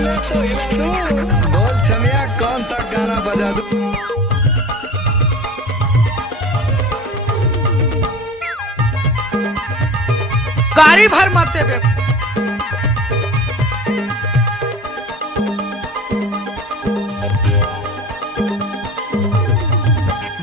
हिले तो हिला दूं, बोल छमिया कौन सा गाना बजा दूं। कारी भर माते बे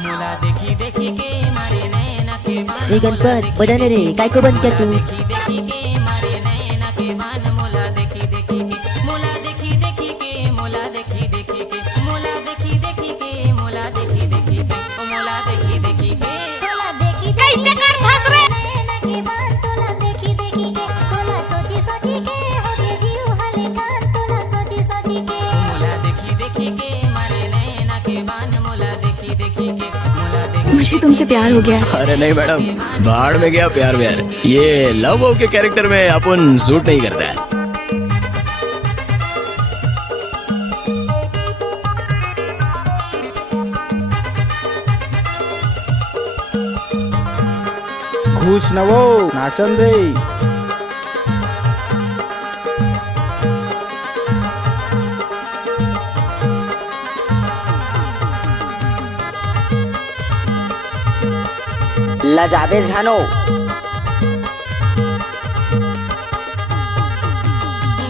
मुला देखी देखी के मारे नैना के बान। ए गणपत बजा ना रे, काय को बंद कर तू। देखी देखी के मारे नैना के बान। मुला देखी देखी के, मुला देखी देखी के, मुला देखी देखी के, मुला देखी देखी के, मुला देखी देखी के, मुला देखी देखी के। तोला देखी कैसे कर धस रे नैना के बान। तोला देखी देखी के, तोला सोची सोची के हो गए जीव हले कान। तोला सोची सोची के मुला देखी देखी के मारे नैना के बान। मुला देखी देखी के, मुला देखी। मुझे तुमसे प्यार हो गया है। अरे नहीं मैडम, बाढ़ में गया प्यार व्यार, ये लव वव के कैरेक्टर में अपन सूट नहीं करता है। घूस न वो नाचन दे। लजाबे जानो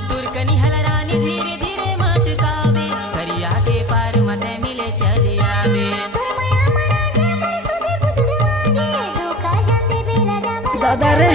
तुरकनी हलरानी धीरे धीरे मटकावे। करिया के पार मते मिले चली आवे। तुरमया मरा के मन सुधे बुदगागे। धोखा जान दे बे राजा मुला दादा रे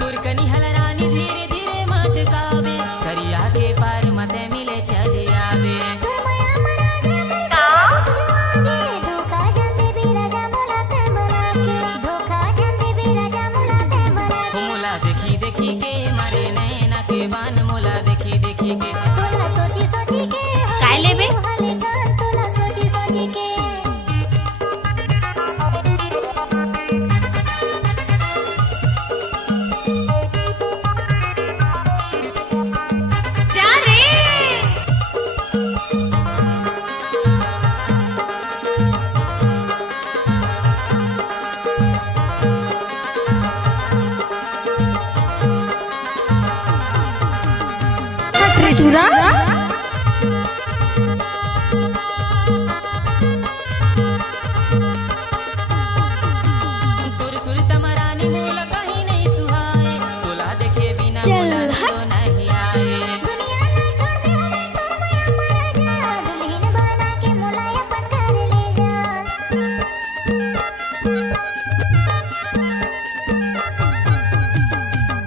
तुरकनी हलरानी धीरे धीरे मटकावे। करिया के पार मते मिले चली आवे। तुरमया मरा के मन सुधे बुदगागे। धोखा जान दे बे राजा मुला ते मरा के। धोखा जान दे बे राजा मुला ते मरा के। मुला देखी देखी के मारे नैना के बान। मुला देखी देखी के, तोला सोची सोची के हो काय ले बे? जीव हले कान। तोला सोची सोची के जा रे हट रे टूरा। तुर सुर तमरानी मूल कहीं नहीं सुहाए। तोला देखे बिना चल, मुला हट। तो नहीं आए। दुनिया ला छोड़ दे हमें तुरमया मरा जा। दुल्हन बना के मुलाया पटकर ले जा।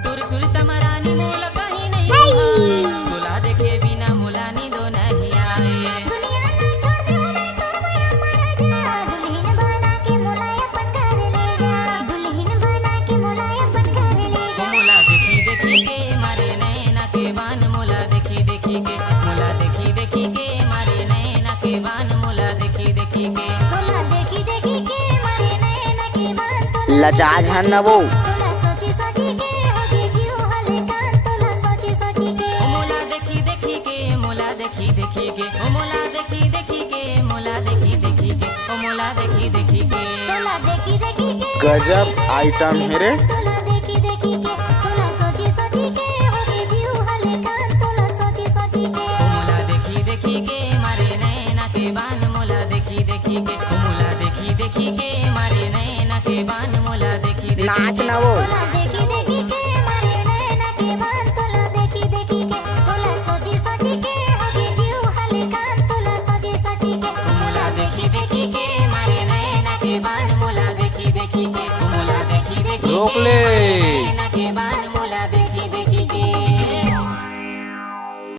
तुर सुर तमरानी मूल कहीं नहीं सुहाए। तोला देखे बिना मुला नींदो नहीं आए। दुनिया ला छोड़ दे हमें तुरमया मरा जा। दुल्हन बना के मुलाया पटकर ले जा। दुल्हन बना के मुलाया पटकर ले जा। मुला देखी देखी के मारे नैना के बान। मुला देखी देखी के, मुला देखी देखी के मारे नैना के बान। मुला देखी देखी के, तोला देखी देखी के मारे नैना के बान। तोला लजा जान वो तोला सोची सोची के हो गए जीव हले कान। तोला सोची सोची के मुला देखी देखी के, मुला देखी देखी के, मुला देखी देखी के, मुला देखी देखी के, मुला देखी देखी के। तोला देखी देखी के गजब आइटम है रे। तोला देखी देखी के, तोला सोची सोची के हो गए जीव हले कान। तोला सोची सोची के मुला देखी देखी के मारे नैना के बान। मुला देखी देखी के, मुला देखी देखी के मारे नैना के बान। मुला देखी देखी नाच ना वो तोला देखी देखी के मारे नैना के बान। तोला देखी देखी के, तोला सोची सोची के हो गए जीव हले कान। तोला सोची सोची के मुला देखी देखी के मारे नैना के बान। मुला देखी देखी के, मुला देखी देखी रोक के ले। मारे नैना के बान।